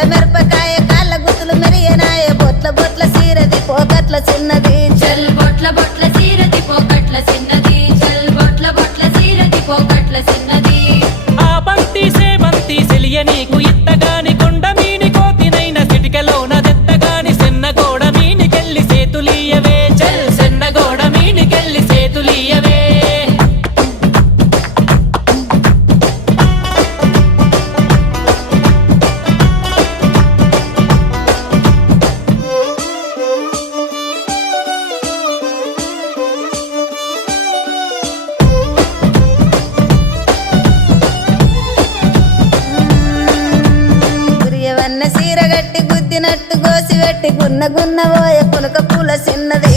కంట్ల మిరపకాయ కాళ్ళ గుతులు మెరియనాయ బొట్ల బొట్ల సీరది పోకట్ల చిన్నది చల్ బొట్ల బొట్ల సీరది పోకట్ల చిన్నది చల్ బొట్ల బొట్ల సీరది పోకట్ల చిన్నది ఆ బంతి సేమంతి సెలియ నీకు ఇత్తగాని కొండ మీని కోతినైన సిటికలోన దెత్తగాని సెన్నగోడ మీనికెళ్ళి సేతులీయవే చల్ సెన్నగోడ మీనికెళ్ళి సేతులీయవే గురియవన్న సీరగట్టి గుద్దినట్టు గోసి పెట్టి గున్న గున్న పోయ పులక పూల చిన్నది